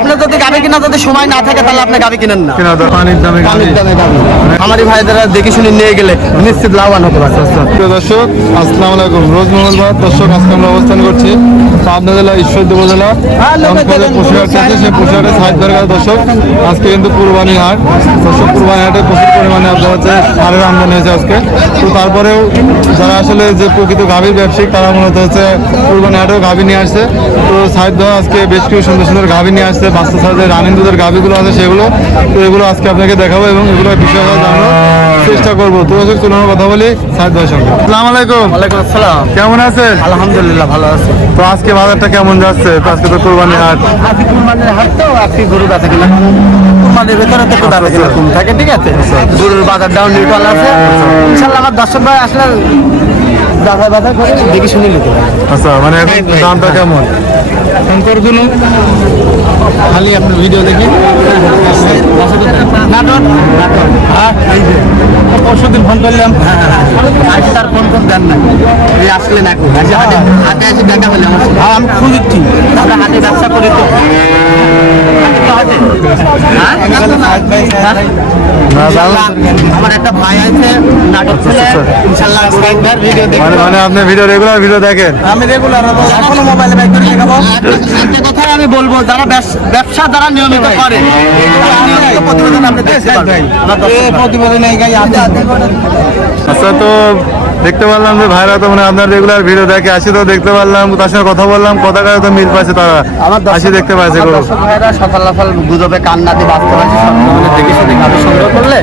আপনার যদি গাভী কিনা যদি সময় না থাকে তাহলে আপনি গাভী কিনেন না। পানির দামে গাভী আমারই ভাইদেরা দেখে শুনে নিয়ে গেলে নিশ্চিত লাভবান হতে পারছে। প্রিয় দর্শক আসসালামু আলাইকুম। রোজ মঙ্গলবার দর্শক আজকে আমরা অবস্থান করছি পাবনা জেলা ঈশ্বরদী উপজেলা পুষিহাট আছে। সেই পুষিহাটের সাইড দরকার দর্শক আজকে কিন্তু কুরবানি হাট দর্শক। কুরবানি হাটে প্রচুর পরিমাণে আপনার হচ্ছে সারের আমদানি হয়েছে আজকে। তো তারপরেও যারা আসলে যে প্রকৃত গাভীর ব্যবসায়িক তারা মূলত হচ্ছে কুরবানি হাটেও গাভী নিয়ে আসছে। তো সাইড ধরা আজকে বেশ কিছু সুন্দর সুন্দর গাভী নিয়ে আসছে। বাচ্চা সাইজের রানিং দুধের গাভীগুলো আছে সেগুলো, তো এগুলো আজকে আপনাকে দেখাবো এবং এগুলোর বিষয়ে জানানোর চেষ্টা করবো। তো চলুন কথা বলি সাইদ ভাইয়ের সঙ্গে। আসসালামু আলাইকুম। ওয়ালাইকুম আসসালাম। কেমন আছেন? আলহামদুলিল্লাহ ভালো আছে। তো আজকে বাজারটা কেমন যাচ্ছে? তো আজকে তো কুরবানি হাট, আজকে কুরবানির হাট তো আজকে গরু বেচা কিনা কুরবানির ভেতরে তো বেচা কিনা কম থাকে, ঠিক আছে। গরুর বাজার ডাউন নিউট্রাল আছে। ইনশাআল্লাহ আমার দর্শক ভাই আসলে যাচাই বাছাই করে দেখে শুনে নিতে হবে। আচ্ছা মানে এখন দামটা কেমন? শঙ্কর গুলো খালি আপনার ভিডিও দেখি নাটক পরশুদিন ফোন করলাম, আজ তার ফোন দেন না, এই আসলেন এখন হাটে এসে দেখা হলে আমি খুঁজছি আমরা হাটে ব্যবসা করি তো আমার একটা ভাই আছে নাটক ছেলে, ইনশাআল্লাহ ভিডিও দেখি। মানে আপনি ভিডিও রেগুলার ভিডিও দেখেন? আমি রেগুলার এখনো মোবাইলে বাইক করে দেখাবো। একটা কথাই আমি বলবো, যারা ব্যবসা যারা নিয়মিত করে নিয়মিত প্রতিবেদন আপনি দেখতে পারবেন। প্রতিবেদন এই গাই আছে। আচ্ছা তো দেখতে পারলাম যে ভাইরা তো মানে আপনার রেগুলার ভিডিও দেখে আসি, তো দেখতে পারলাম তার সঙ্গে কথা বললাম, কথাটা তো মিল পাচ্ছে, তারা আসি দেখতে পাচ্ছে। দর্শক ভাইরা সকাল লাফাল গুজবে কান্না দিয়ে বাঁচতে পারছে, সবসময় দেখে শুনে গাভী সংগ্রহ করলে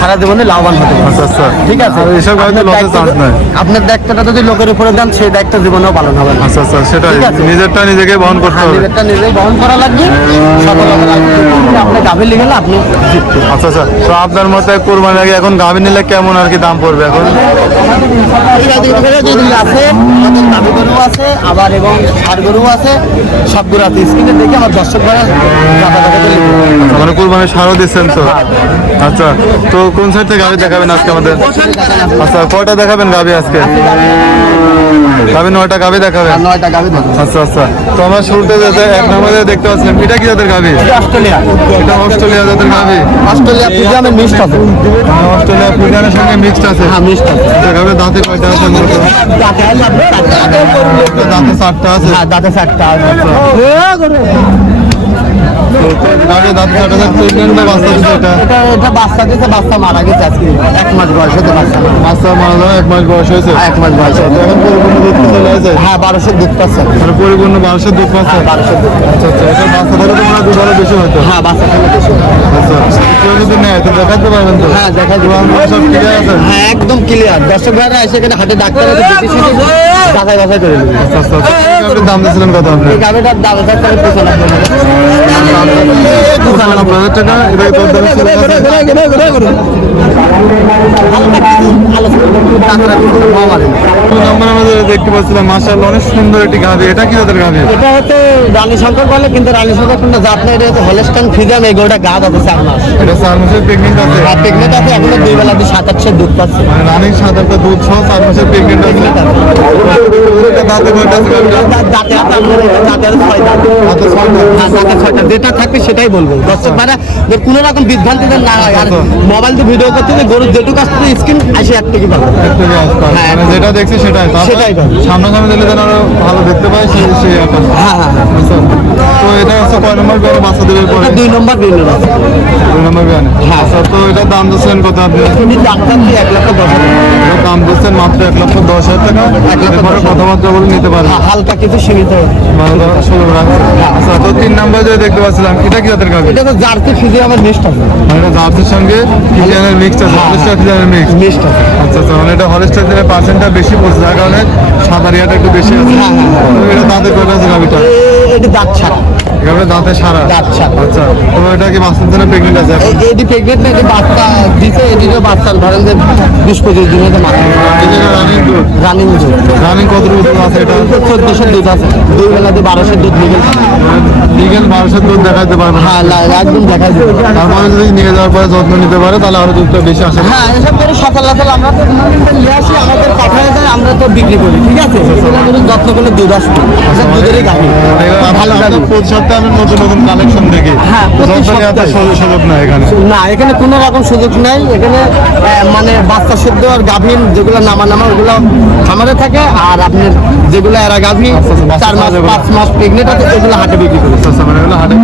সারা জীবনে লাভবান হতে পারছে। আচ্ছা আচ্ছা ঠিক আছে, এইসব গাড়িতে লসের চান্স নাই। আপনার দায়িত্বটা যদি লোকের উপরে দেন সেই দায়িত্ব জীবনেও পালন হবে না। আচ্ছা আচ্ছা সেটাই, ঠিক আছে। নিজেরটা নিজেকে বহন করতে হবে। নিজেরটা নিজেই বহন করা লাগবে। সফলতা লাগবে আপনি গাভী নিয়ে গেলে আপনি জিততে। আচ্ছা আচ্ছা তো আপনার মতে কোরবানি আগে এখন গাভী নিলে কেমন আর কি দাম পড়বে এখন? আছে দাবি গরু আছে আবার এবং ষাড় গরু আছে, সবগুলো আছে। স্ক্রিনে দেখে আমার দর্শক ভাড়া মানে কোরবানি সারও দিচ্ছেন তো? আচ্ছা তো কোন সাইড থেকে গাভী দেখাবেন আজকে আমাদের? আচ্ছা কয়টা দেখাবেন গাভী আজকে? গাভী 9টা গাভী দেখাবেন? 9টা গাভী দেখাবেন। আচ্ছা আচ্ছা তো আমরা শুরুতে যেতে এক নম্বরে দেখতে পাচ্ছিলাম, এটা কি জাতের গাভী? অস্ট্রেলিয়া, এটা অস্ট্রেলিয়া জাতের গাভী। অস্ট্রেলিয়া ফ্রিজিয়ানের মিক্সড আছে। অস্ট্রেলিয়া ফ্রিজিয়ানের সঙ্গে মিক্সড আছে। হ্যাঁ মিক্সড আছে। এটা গাভী দাঁতে কয়টা আছে মূলত? দাঁতে 7টা আছে। হ্যাঁ দাঁতে 7টা আছে। গাভী দাঁতে 7টা আছে। প্রেগন্যান্ট বাচ্চা দিচ্ছে এটা? এটা বাচ্চা দিতে, বাচ্চা মারা গেছে আজকে 1 মাস বয়স হতে বাচ্চা বাচ্চা মারা যাবে 1 মাস বয়স হয়েছে। 1 মাস বয়স। এখন পরিপূর্ণ দুধ চলে আসে? হ্যাঁ 1200 দুধ পাচ্ছে। মানে পরিপূর্ণ 1200 দুধ পাচ্ছে? 1200 দুধ। আচ্ছা আচ্ছা এটা বাচ্চা ধরে তো মনে হয় দুধ আরো বেশি হতো। হ্যাঁ বাচ্চা খেলে বেশি। আচ্ছা কেউ যদি নেয় তো দেখাতে পারবেন তো? হ্যাঁ দেখাই সব ক্লিয়ার আছে? হ্যাঁ একদম ক্লিয়ার। দর্শক ভাইরা এসে এখানে হাটে ডাক্তার আছে, দেখে শুনে যাচাই বাছাই করে নেবে। আচ্ছা আচ্ছা আপনি দাম দিয়েছিলেন কত আপনি? এই গাভিটার দাম আছে 95,000 টাকা। 95,000 টাকা। এটা তো দাম ছিল নাম্বার আমাদের দেখতে পাচ্ছিলাম। মাশাআল্লাহ অনেক সুন্দর একটি গাভী। এটা কি জাতের গাভী? এটা হচ্ছে রানী শঙ্কর বলে, কিন্তু রানী শঙ্কর কোনো জাত না। এটা হচ্ছে হলস্টাইন ফ্রিজিয়ান। এই গরুটা গাভ আছে 4 মাস। এটা 4 মাসের প্রেগনেন্ট আছে? আর প্রেগনেন্ট আছে, এখনো 2 বেলা 7-8 দুধ পাচ্ছে। মানে রানিং 7-8টা দুধ সহ 4 মাসের প্রেগনেন্ট আছে। এটা দাঁতে কয়টা আছে গাভীটা? দাঁতে আছে আপনার, দাঁতে আছে 6 দাঁত। দাঁতে 6টা। হ্যাঁ দাঁতে 6টা। যেটা থাকবে সেটাই বলবো। দর্শক ভাইরা যে কোনো রকম বিভ্রান্তি যেন না হয়। আর মোবাইল দিয়ে ভিডিও করতে যে গরুর যেটুকু আসছে স্ক্রিন আসে একটুকু পাবে। হ্যাঁ, মানে যেটা দেখছি সেটাই। সেটাই পাবে। সামনাসামনি দিলে যেন আরো ভালো দেখতে পাই সেই একটা। হ্যাঁ হ্যাঁ হ্যাঁ। আচ্ছা তো এটা হচ্ছে কয় নম্বর বিয়ানে বাচ্চা দেবে পরে? এটা 2 নম্বর বিয়ান আছে। 2 নম্বর বিয়ানে। হ্যাঁ। আচ্ছা তো এটার দাম দিচ্ছেন কত আপনি? তুমি ডাক্তার দিয়ে 1,10,000 টাকা। এটার দাম দিচ্ছেন মাত্র 1,10,000 টাকা। এরপরে কথাবার্তা বলে নিতে পারেন। হ্যাঁ, হালকা কিছু সীমিত। মানে সুযোগ রাখছে। আচ্ছা তো 3 নম্বর যে দেখতে পাচ্ছিলাম, এটা কি জাতের গাভী? এটা তো জার্সি ফ্রিজিয়ানের মিক্সড আছে। মানে এটা জার্সির সঙ্গে ফ্রিজিয়ানের মিক্স আছে, হলস্টাইন ফ্রিজিয়ানের মিক্স। মিক্সড আছে। আচ্ছা আচ্ছা মানে এটা হলস্টাইনের পার্সেন্টটা বেশি পড়ছে, যার কারণে সাদারিয়াটা একটু বেশি আছে। হ্যাঁ, হ্যাঁ, তো এটা দাঁতে কয়টা আছে গাভীটা? এটি দাঁত ছাড়া। এভাবে দাঁতে সারা? দাঁত ছাড়া। আচ্ছা তো এটা কি বাচ্চার জন্য প্রেগনেন্ট আছে? এটি প্রেগনেন্ট না, এটি বাচ্চা দিতে। এটিরও বাচ্চা ধরেন যে 20-25 দিনের তো মাথা। রানিং দুধ? রানিং দুধ। রানিং কতটুকু দুধ আছে এটা? 1400 দুধ আছে। 2 বেলাতে 1200 দুধ নিবেন। লিগেল 1200 দুধ দেখাতে পারবে? হ্যাঁ একদম দেখাই দেবে। তারপরে যদি নিয়ে যাওয়ার পরে যত্ন নিতে পারে তাহলে আরো দুধটা বেশি আসে। হ্যাঁ এসব করে সকাল আমরা তো নিয়ে আসি, আমাদের পাঠায় দেয়, আমরা তো বিক্রি করি। ঠিক আছে, যত্ন করলে দুধ আসবে। দুধেরই গাভী ভালো গাভী। প্রতি সপ্তাহে আমি নতুন নতুন কালেকশন দেখি। হ্যাঁ, প্রতি যখনই এত সপ্তাহে। সুযোগ না এখানে। না, এখানে কোনো রকম সুযোগ নাই। এখানে মানে বাচ্চা শুদ্ধ আর গাভীন যেগুলো নামা ওগুলো খামারে থাকে, আর আপনার যেগুলো এরা গাভী আচ্ছা, 4 মাস যেগুলো। 5 মাস প্রেগনেন্ট আছে এগুলো হাটে বিক্রি করে। আচ্ছা, মানে এগুলো হাটে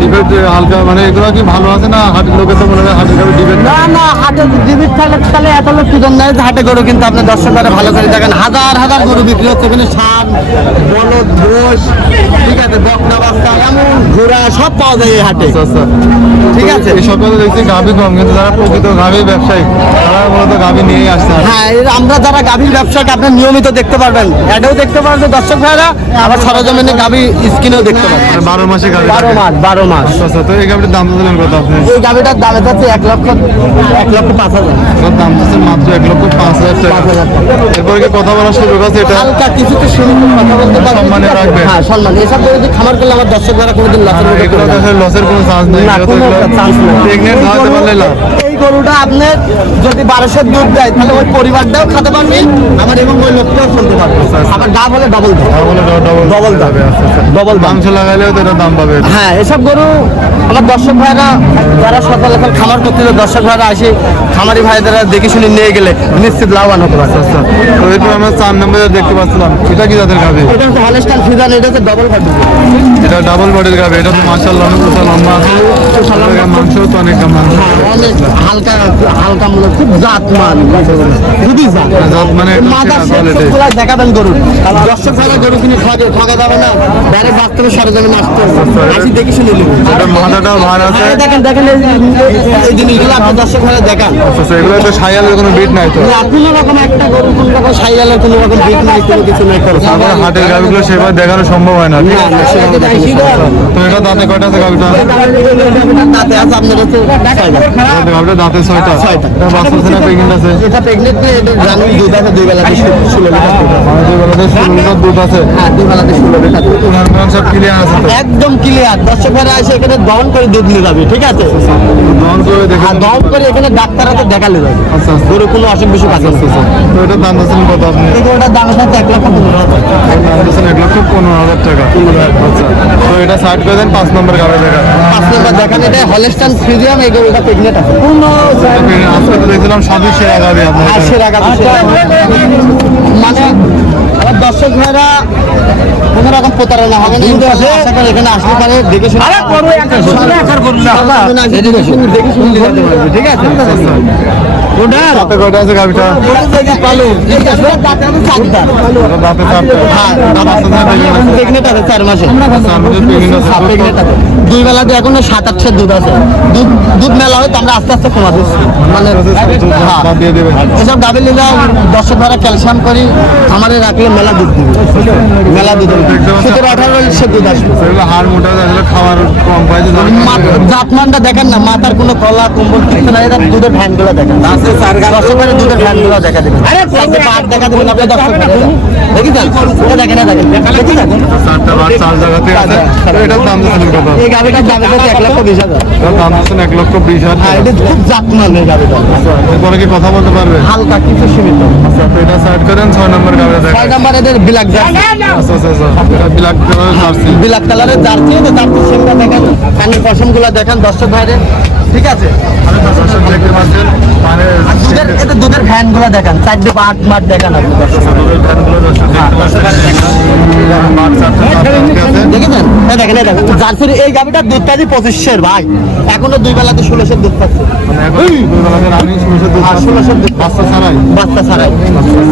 ডিবেট হালকা, মানে এগুলো কি ভালো আছে না? হাটের লোকে তো মনে হয় হাটের ডিবেট না। না হাটে ডিবিট তাহলে এত লোক সুযোগ নাই যে হাটে গরু, কিন্তু আপনার দর্শকরা ভালো করে দেখেন, হাজার হাজার গরু বিক্রি হচ্ছে এখানে। ষাঁড়, বলদ, মোষ, ঠিক আছে, বকনা বাচ্চা, এমন ঘোড়া সব পাওয়া যায় এই হাটে। আচ্ছা আচ্ছা, ঠিক আছে। এই সকলে দেখছি গাভী কম, কিন্তু যারা প্রকৃত গাভী ব্যবসায়ী তারা মূলত গাভী নিয়েই আসছে। হ্যাঁ, আমরা যারা গাভীর ব্যবসাকে আপনার নিয়মিত দেখতে পারবেন, এটাও দেখতে পারবেন দর্শক ভাইরা, আবার সরজমিনে গাভী স্কিনেও দেখতে পারবেন। 12 মাসে গাভী 12 থাকে। মাস 12 মাস। আচ্ছা আচ্ছা, তো এই গাভীর দাম দিলেন কত আপনি? এই গাভীটার দাম হচ্ছে 1,05,000। এটার দাম দিচ্ছেন মাত্র 1,05,000 টাকা। 5,000 টাকা। এরপরে কি কথা বলার সুযোগ আছে এটা? হালকা কিছুতে সীমিত কথা বলতে পারবেন। সম্মানে রাখবেন। হ্যাঁ, সম্মান। এসব গরু যদি খামার করলে আমার দর্শক ভাইরা কোনোদিন লসের মুখে এগুলো পড়বে না। আসলে লসের কোনো চান্স নেই। না, কোনো চান্স নেই। প্রেগনেন্ট হতে পারলে লাভ। এই গরুটা আপনার যদি 1200 দুধ দেয় তাহলে ওই পরিবারটাও খেতে পারবে, আমার এবং ওই লোকটাও চলতে পারবে। আবার ডাব হলে ডবল দাম। তাহলে ডবল দাম। আচ্ছা আচ্ছা, ডবল দাম। মাংস লাগাইলেও তো এটা দাম পাবে। হ্যাঁ, এসব গরু আমার দর্শক ভাইরা যারা সকাল খামার করতে যায়, দর্শক ভাইরা আসে খামারি ভাইদেরা দেখে শুনে নিয়ে গেলে নিশ্চিত লাভবান হতে পারে। আচ্ছা, তো এরপর আমরা 4 নম্বরে দেখতে পাচ্ছিলাম, এটা কি জাতের গাভী? এটা হচ্ছে হলস্টাইন ফ্রিজিয়ান, এটা হচ্ছে ডবল ফাটি। এটা ডাবল বডির গাভী। এটা তো মাশাআল্লাহ অনেক উঁচা লম্বা আছে। মাংস তো অনেক মাংস। অনেক হালকা হালকা মূল্য, খুব জাতমান, খুবই জাত। জাত মানে এটা মাথার সেরা quality। শেপগুলা দেখাবেন গরুর। দর্শক ভাইরা গরু কিনে ঠকা যাবে না, ডাইরেক্ট বাস্তবে সরজমিনে আসতে হবে। আসি দেখে শুনে নেব। এটা মাথাটাও ভার আছে। দেখেন এই জিনিসগুলো আপনার দর্শক ভাইরা দেখান। আচ্ছা, এগুলো তো সাইয়ালের কোনো বিট নাই তো। না, কোনো রকম একটা গরু কোনো রকম সাইয়ালের কোনো রকম বিট নাই, কোনো কিছু নাই। তারপরে হাটের গাভীগুলো সেভাবে দেখানো সম্ভব হয় না। না, সেরকম দেখানো তো এটা দাঁতে কয়টা আছে গাভীটা? তাতে আছে আপনার হচ্ছে 6টা। গাভীটা দাঁতে 6টা। ছয়টা। এটা বাচ্চা আছে না প্রেগনেন্ট আছে? এটা প্রেগনেন্ট নেই, এটা জানুন দুধ আছে 2 বেলা 16 লিটার দুধ আছে। মানে 2 বেলাতে 16 লিটার দুধ আছে। হ্যাঁ, 2 বেলাতে 16 লিটার দুধ। উনার সব ক্লিয়ার আছে তো? একদম ক্লিয়ার। দর্শক ভাইরা এসে এখানে দহন করে দুধ নিয়ে যাবে, ঠিক আছে। দহন করে দেখে। আর দহন করে এখানে ডাক্তার হাতে দেখালে যাবে, আচ্ছা আচ্ছা, গরু কোনো অসুখ বিসুখ আছে না। তো এটার দাম দিচ্ছেন কত আপনি? এই গরুটার দাম হচ্ছে 1,15,000। দাম দিচ্ছেন 1,15,000 টাকা। আচ্ছা, তো এটা সাইড করে দেন। 5 নম্বর গাভী দেখা। 5 নম্বর দেখেন, এটা হলস্টাইন ফ্রিজিয়ান, এই গরুটা প্রেগনেন্ট আছে। পূর্ণ আজকে তো দেখছিলাম সবই সেরা গাভী আপনার। আর সেরা গাভী, মানে আমার দর্শক ভাইরা কোনো রকম প্রতারণা হবে না। আশা করি এখানে আসতে পারে, দেখে শুনে দেখে শুনে নিয়ে যেতে পারবে, ঠিক আছে। দাঁতে কয়টা আছে গাভীটা? পালু, এটা দাঁতে 4টা। হ্যাঁ, বাচ্চা আছে না pregnant আছে? প্রেগনেন্ট আছে 4 মাসে। আচ্ছা, আমি তো pregnant আছে। হ্যাঁ, pregnant আছে। 2 বেলাতে এখনো 7-8 দুধ আছে। দুধ মেলা হয় তো আমরা আস্তে আস্তে কমাতে মানে হ্যাঁ। বাদ দিয়ে দেবেন। এসব গাভীর লিগা দর্শক দ্বারা ক্যালসিয়াম করি খামারে রাখলে মেলা দুধ দিবে, মেলা দুধ হবে। 17-18 লিটার দুধ আসবে। সেগুলো হাড় মোটা আছে, আসলে খাওয়ার কম পাইছে। জাতমানটা দেখেন না, মাথার কোনো কলা কম্বল কিছু না, এটা দুধের ভ্যানগুলো দেখেন। দর্শক ভাইরা দুধের ভ্যানগুলো দেখা দেবেন, পাট দেখা দেবেন আপনার দর্শক ভাইরা। দেখেছেন? এটা দেখেন, দেখেন, দেখেছেন? 4টা বার 4 জায়গাতে আছে। তো এটার দাম দিচ্ছেন কত? এই গাভীটার দাম হচ্ছে 1,20,000। এটার দাম দিচ্ছেন 1,20,000 হ্যাঁ, টাকা। এটা খুব জাতমান এই গাভীটা, এরপরে কি কথা বলতে পারবে? হালকা কিছু সীমিত। আচ্ছা, তো এটা সাইড করেন। 6 নম্বর গাভী দেখা। 6 নাম্বার এদের ব্ল্যাক জার্সি, আচ্ছা আচ্ছা আচ্ছা, এটা ব্ল্যাক কালার জার্সি। ব্ল্যাক কালারের জার্সি। তো জার্সি সেগুলো দেখেন, কানের পশমগুলো দেখেন দর্শক ভাইরে, ঠিক আছে। দর্শক দেখতে পাচ্ছেন, মানে এতে দুধের ভ্যানগুলো দেখেন, 4টে পাট মাঠ দেখেন আপনি দর্শক। দুধের ফ্যানগুলো দর্শক দেখতে পাচ্ছেন। বার 4টা আছে। দেখেছেন? এই দেখেন, এই দেখেন জার্সির এই গাভীটার দুধ পাচ্ছি 25 ভাই, এখনো 2 বেলাতে 16 দুধ পাচ্ছে। মানে এখন 2 বেলাতে রানিং 16 দুধ আর 16 দুধ বাচ্চা ছাড়াই। বাচ্চা ছাড়াই।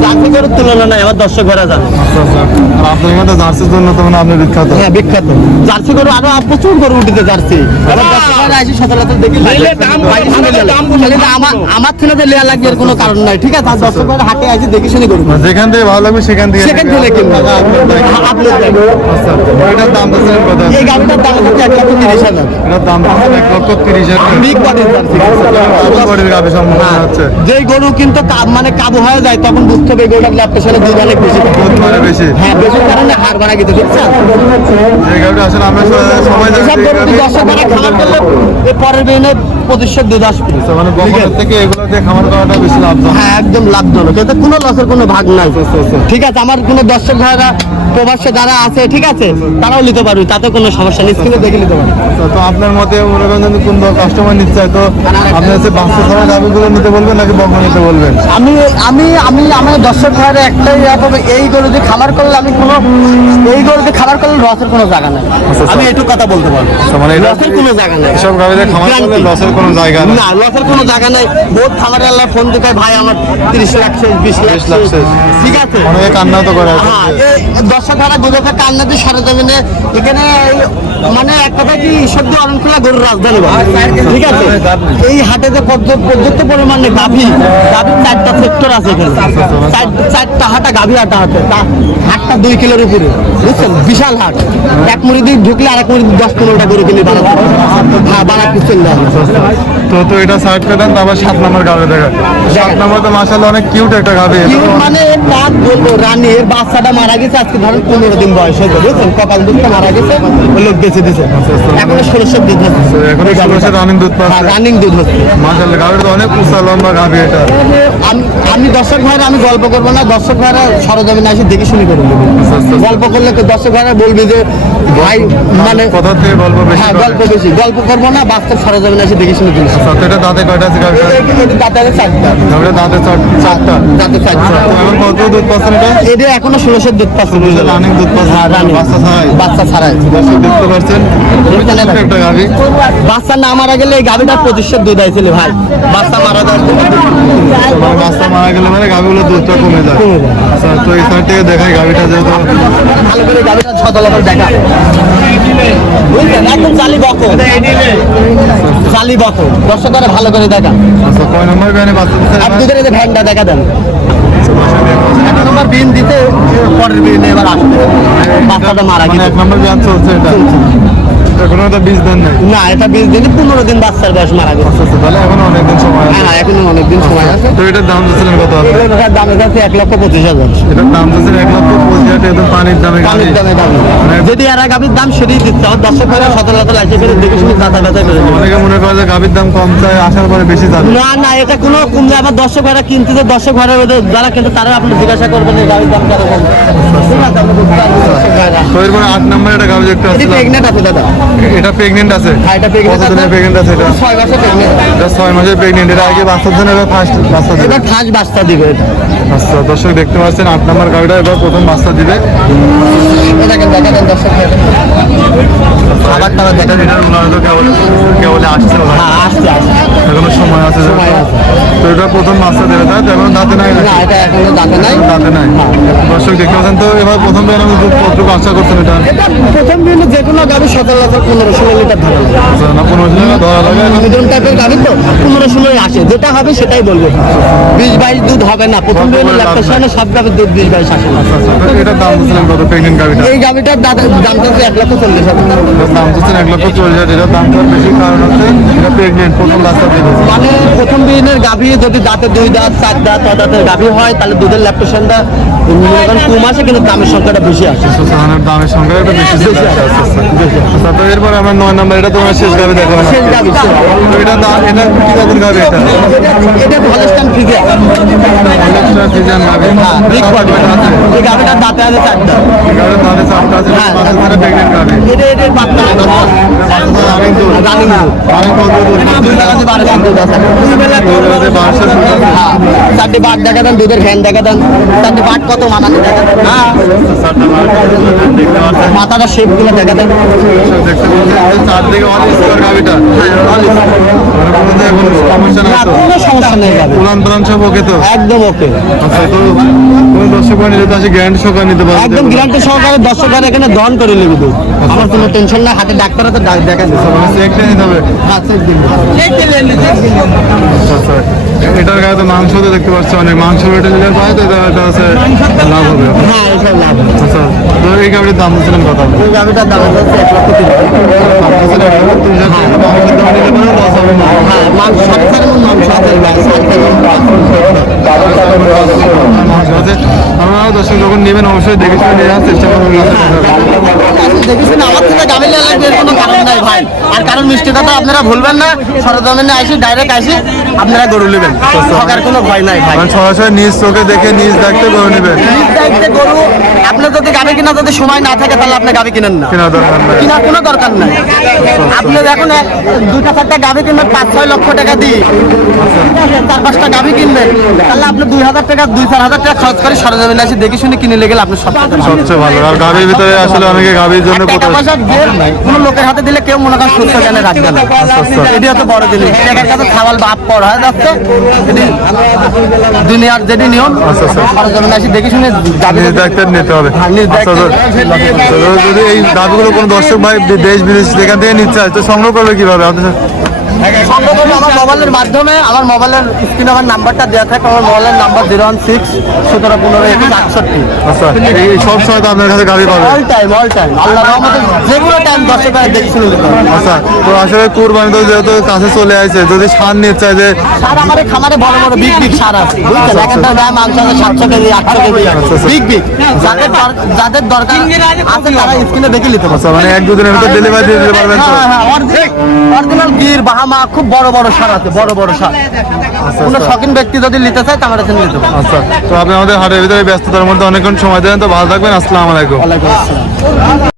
জার্সি গরুর তুলনা নাই আমার দর্শক ভাইরা জানে। আচ্ছা আচ্ছা, আর আপনার এখানে তো জার্সির জন্য তো মানে আপনি বিখ্যাত। হ্যাঁ, বিখ্যাত। জার্সি গরু আরো প্রচুর গরু উঠেছে জার্সি। আমার দর্শক ভাইরা আসি সচরাচর দেখি আমার থেকে যে লেয়া লাগবে এর কোনো কারণ নাই, ঠিক আছে। আর দর্শক ভাইরা হাটে আসি দেখি শুনে গরু যেখান থেকে ভালো লাগবে সেখান থেকে সেখান থেকে কিনবো। আপনি আচ্ছা, এটার দাম দিচ্ছেন কত? এই গাড়িটার দাম হচ্ছে 1,30,000। এটার দাম দিচ্ছেন 1,30,000 টাকা। বিগ বডির জার্সি। ডাবল বডির গাভী সম্ভব হচ্ছে। যেই গরু কিন্তু মানে কাবু হয়ে যায় তখন বুঝতে হবে গরুটার ল্যাপ পেছনে দুধ অনেক বেশি। দুধ মানে বেশি। হ্যাঁ, বেশি কারণে হাড় বানা গেছে, বুঝছেন? এই গাভীটা আসলে আমরা সবাই জানি এসব যে এই গরু গাভী- দর্শক ভাইরা খাবার করলে এর পরের দিনে 25 দুধ আসবে। মানে বকনের থেকে এগুলো দিয়ে খামার করাটা বেশি লাভজনক। হ্যাঁ, একদম লাভজনক, এতে কোনো লসের কোনো ভাগ নাই, ঠিক আছে। আমার কোনো দর্শক ভাইরা প্রবাসে যারা আছে ঠিক আছে তারাও নিতে পারবে, তাতে কোনো সমস্যা নেই, স্ক্রিনে দেখে নিতে পারবে। তো আপনার মতে মনে করেন যদি কোন কাস্টমার নিতে চায় তো আপনি হচ্ছে বাচ্চা ছাড়া গাভিগুলো নিতে বলবেন নাকি বকনা নিতে বলবেন? আমি আমি আমি আমার দর্শক ভাইয়ের একটাই হবে, এই গরু দিয়ে খামার করলে আমি কোনো এই গরু দিয়ে খামার করলে লসের কোনো জায়গা নেই, আমি এটুকু কথা বলতে পারবো। মানে লসের কোনো জায়গা নেই, এসব গাভিতে খামার করলে লসের কোনো জায়গা নেই। না, লসের কোনো জায়গা নেই। বহুত খামারে আল্লাহ ফোন দিতে ভাই আমার 30 লাখ শেষ, 20 লাখ শেষ, ঠিক আছে। অনেকে কান্নাও তো করে। হ্যাঁ, দর্শক ভাড়া বুঝতে কান্নাতে সরজমিনে এখানে মানে এক কথা কি সদ্য অরণখোলা গরুর রাজধানী বলে, ঠিক আছে। এই হাটে যে পর্যাপ্ত পরিমাণে গাভীর 4টা সেক্টর আছে এখানে, 4টা হাটা গাভী হাটা আছে, হাটটা 2 কিলোর উপরে, বুঝছেন, বিশাল হাট। এক মুড়ি দিয়ে ঢুকলে আরেক মুড়ি 10-15টা গরু কিনে বানাতে, হ্যাঁ বানাতে চলে তো এটা সাইড কাটান, তারপর 7 নম্বর গাভি দেখা। 7 নম্বর তো মাশাআল্লাহ অনেক কিউট একটা গাভি। মানে কাজ বলবো রানী, এর বাচ্চাটা মারা গেছে আজকে ধরেন 15 দিন বয়স হয়েছে, বুঝছেন, কপাল দুধটা মারা গেছে, ওই লোক বেঁচে দিছে, এখন 1600 দুধ হচ্ছে, এখন 1600 রানিং দুধ পাচ্ছে, রানিং দুধ হচ্ছে মাশাআল্লাহ। গাভিটা তো অনেক উঁচা লম্বা গাভি এটা। আমি দর্শক ভাইরা আমি গল্প করবো না, দর্শক ভাইরা সরজমিনে আসি দেখে শুনি করে দেবো। গল্প করলে তো দর্শক ভাইরা বলবে যে ভাই মানে কথা থেকে গল্প বেশি। হ্যাঁ, গল্প বেশি, গল্প করবো না, বাস্তব সরজমিনে আসি দেখে শুনি কিনছি। এটা দাঁতে কয়টা আছে গাভিটা? দাঁতে 4টা। গাভিটা দাঁতে 4টা। দাঁতে 4টা। এখন কত দুধ পাচ্ছেন এটা? এটা এখনো 1600 দুধ পাচ্ছে, রানিং দুধ পাচ্ছে, হ্যাঁ, running। বাচ্চা ছাড়াই। বাচ্চা ছাড়াই। দর্শক দেখতে পাচ্ছেন একটা গাভি। বাচ্চা না মারা গেলে এই গাভিটা 2500 দুধ আইছিল ভাই, বাচ্চা মারা যাচ্ছে, বাচ্চা মারা গেলে মানে গাভিগুলো দুধটা কমে যায়। আচ্ছা, তো এই সাইড থেকে দেখাই গাভিটা যেহেতু ভালো করে গাভিটা ছতলা দেখা, বুঝলেন, একদম জালি বকো, জালি বকো, দর্শকরা ভালো করে দেখা। আচ্ছা, কয় নম্বর গানে বাচ্চা দিচ্ছে? আর দুধের এই যে ভ্যানটা দেখা দেন, 1 নম্বর বিন দিতে পরের বিনে এবার আসবে, বাচ্চাটা মারা মানে গেছে। 1 নম্বর গান চলছে এটা। এখনো তো বীজ দেন নাই। না, এটা 20 দিনে 15 দিন বাচ্চার বয়স মারা গেছে। আচ্ছা, তাহলে এখনো অনেকদিন সময় আছে। হ্যাঁ, এখনো অনেকদিন সময় আছে। তো এটার দাম দিচ্ছিলেন কত আপনি? এটার দাম যাচ্ছে 1,25,000। এটার দাম দিচ্ছেন 1,25,000, একদম পানির দামে গাভি। পানির দামে দাম যদি আর গাভির দাম সেটাই দিচ্ছে, আমার দর্শক ভাইরা সতর্কতা লাগছে করে দেখে শুনে যাতা যাতা করে দেবে। অনেকে মনে করে যে গাভির দাম কম চায়, আসার পরে বেশি যাবে। না না, এটা কোনো কম যায়, আমার দর্শক ভাইরা কিনতে যে দর্শক ভাইরা যারা কিন্তু তারা আপনি জিজ্ঞাসা করবেন এই গাভির দাম কেন কম, ঠিক আছে, আমরা বুঝতে পারবো দর্শক ভাইরা। তো এরপরে 8 নম্বর একটা গাভি দেখতে এটি আসছিলাম। প্রেগনেন্ট আছে দাদা, এটা প্রেগনেন্ট আছে? হ্যাঁ এটা প্রেগনেন্ট আছে, কতদিনের প্রেগনেন্ট আছে এটা? 6 মাসে প্রেগনেন্ট, এটা 6 মাসের প্রেগনেন্ট। এটা আগে বাচ্চার জন্য এবার ফার্স্ট বাচ্চা দিবে। এটা ফার্স্ট বাচ্চা দিবে এটা। আচ্ছা, দর্শক দেখতে পাচ্ছেন 8 নম্বর গাভিটা এবার প্রথম বাচ্চা দিবে। এটাকে দেখা দেন দর্শক ভাইরা, খাবার টাবার দেখা দেন। এটার উনার তো কেবল আসছে, হ্যাঁ আসছে আসছে, এখনো সময় আছে। সময় আছে। তো এটা প্রথম বাচ্চা দেবে, তাই তো? এখন দাঁতে নাই না, নাকি? এটা এখনো দাঁতে নাই। দাঁতে নাই। দর্শক দেখতে পাচ্ছেন, তো এবার প্রথম দিন আমি কতটুকু আশা করছেন এটা? এটা প্রথম দিনে যে কোনো গাড়ি 17 15-16 লিটার ধরা লাগে। আচ্ছা, না 15 দিন ধরা লাগে। মিডিয়াম টাইপের গাড়ি তো 15-16 আসে, যেটা হবে সেটাই বলবো, 20-22 দুধ হবে না। প্রথম দিনে ল্যাকটেশনে সব গাড়ির দুধ 20-22 আসে না। আচ্ছা, তো এটার দাম দিচ্ছিলেন কত প্রেগনেন্ট গাভিটা? এই গাড়িটার দাম হচ্ছে 1,40,000। এটার দাম দিচ্ছেন 1,40,000। এটার দাম তো বেশি, কারণ হচ্ছে এটা প্রেগনেন্ট, প্রথম বাচ্চা দিবে। মানে প্রথম দিনের গাভী যদি দাঁতে 2 দাঁত 4 দাঁত 6 দাঁতের গাভী হয় তাহলে দুধের ল্যাকটেশনটা কম আসে, কিন্তু দামের সংখ্যাটা বেশি আসে। সুসানের দামের সংখ্যা এটা বেশি ছিল। আচ্ছা, তো এরপরে আমার 9 নম্বর, এটা তোমার শেষ গাভি দেখাবো। শেষ গাভী তো এটা এটা কি জাতের গাভি এটা? এটা হলস্টাইন ফ্রিজিয়ান। অনেকটা সিজন গাভি। হ্যাঁ, বিগ বডি আছে। এই গাভীটার দাঁতে আছে 4 দাঁত। গাভি তাহলে 4টা আছে, হ্যাঁ। বাচ্চা ধরে প্রেগনেন্ট গাভি। এটার বাচ্চা না, রানিং দুধ। রানিং দুধ। রানিং কত দুধ? 2 বেলা 12 দুধ আছে। 2 বেলা দুধে 1200 দুধ আছে। হ্যাঁ, 4টে বাট দেখা দেন, দুধের ভ্যান দেখা দেন, 4টে বাট কত মানানি দেখা দেন। হ্যাঁ, 4টা বাচ্চা দেখতে পাচ্ছেন। মাথাটা শেপ গুলো দেখা দেন। দেখতে পাচ্ছেন চারদিকে অল স্কোয়ার গাভিটা। মানে কোনো জায়গায় কোনো সমস্যা না, নাই তো? কোনো সমস্যা নেই গাভী, উলান পালান সব ওকে তো? একদম ওকে। আচ্ছা, তো কোন দর্শক নিতে আসে গ্যারান্টি সহকারে নিতে পারবে? একদম গ্যারান্টি সহকারে দর্শকরা এখানে দহন করে নেবে দুধ, আমার কোনো টেনশন না। হাতে ডাক্তার তো দেখা দিচ্ছে, মানে চেকটা নিতে হবে। হ্যাঁ চেক দিন। আচ্ছা, আচ্ছা। এটার গায়ে তো মাংস তো দেখতে পাচ্ছি অনেক, মাংস রেটে নিলে পায় তো এটা হচ্ছে লাভ হবে। হ্যাঁ এসব লাভ। আচ্ছা, তো এই গাড়ির দাম দিচ্ছিলেন কত? এই গাভীটার দাম হচ্ছে 1,30,000। দাম দিচ্ছিলেন 1,30,000 টাকা। মাংসের দাম নিলে পরে লস হবে না। হ্যাঁ, মাংস সব মাংস আছে। ঠিক আছে? আপনারাও দর্শক যখন নেবেন অবশ্যই দেখে শুনে নিয়ে যাওয়ার চেষ্টা করবেন। দেখেছেন আমার থেকে গাভী নিয়ে লাগবে এর কোনো কারণ নাই ভাই। আর কারণ মিষ্টি কথা আপনারা ভুলবেন না, সরজমিনে আসি ডাইরেক্ট আসি আপনারা গরু নেবেন, ঠকার কোনো ভয় নাই ভাই। মানে সরাসরি নিজ চোখে দেখে নিজ দায়িত্বে করে নেবেন, নিজ দায়িত্বে গরু, আপনার যদি গাভী কিনা যদি সময় না থাকে তাহলে আপনি গাভী কিনেন না, কেনার দরকার নাই। কেনার কোনো দরকার নাই। আপনি দেখুন 2-4টা গাভী কিনবেন 5-6 লক্ষ টাকা দিয়ে, ঠিক আছে, 4-5টা গাভী কিনবেন তাহলে আপনি 2,000 টাকা 2-4,000 টাকা খরচ করে সরজমিনে এসে দেখে শুনে কিনে লেগে আপনি সবচেয়ে ভালো। আর গাভীর ভিতরে আসলে অনেকে গাভীর জন্য টাকা পয়সা দিয়ে কোনো লোকের হাতে দিলে কেউ মনে করেন সুস্থ জ্ঞানে রাখবে না। এটি হচ্ছে বড় জিনিস, টাকার কাছে খাওয়াল বাপ পর হয়ে যাচ্ছে, এটি দুনিয়ার যেটি নিয়ম। সরজমিনে এসে দেখে শুনে নিজ দায়িত্বে নিতে হবে। নিজ আচ্ছা, যদি এই গাভীগুলো কোনো দর্শক ভাই দেশ বিদেশ যেখান থেকে নিতে চায় তো সংগ্রহ করবে কিভাবে? আপনার সংগ্রহ করবে আমার মোবাইলের মাধ্যমে। আমার মোবাইলের স্ক্রিনে আমার নাম্বারটা দেওয়া থাকে, আমার মোবাইলের নাম্বার 016-17-15-21-68। আচ্ছা, এই সব সময় তো আপনার কাছে গাভী পাবে? অল টাইম আল্লাহ রহমতে যে কোনো টাইম দর্শক দেখে শুনে নিতে হবে। আচ্ছা, তো আসলে কুরবানি তো যেহেতু কাছে চলে আসছে, যদি সার নিতে চায় যে সার আমার এই খামারে বড় বড় বিগ বিগ সার আছে, বুঝছেন, এক একটা গায়ে মাংস আছে 700 কেজি 800 কেজি বিগ বিগ, যাদের দরকার আছে তারা স্ক্রিনে দেখে নিতে পারছে। মানে 1-2 দিনের ভিতরে ডেলিভারি দিয়ে দিতে পারবেন তো? অরিজিনাল গির বাহামা খুব বড় বড় সার আছে, বড় বড় সার। কোনো শখিন ব্যক্তি যদি নিতে চায় তো আমার কাছে নিতে পারে। আচ্ছা, তো আপনি আমাদের হাটের ভিতরে ব্যস্ততার মধ্যে অনেকক্ষণ সময় দেন, তো ভালো থাকবেন। আসসালামু আলাইকুম। ওয়ালাইকুম আসসালাম।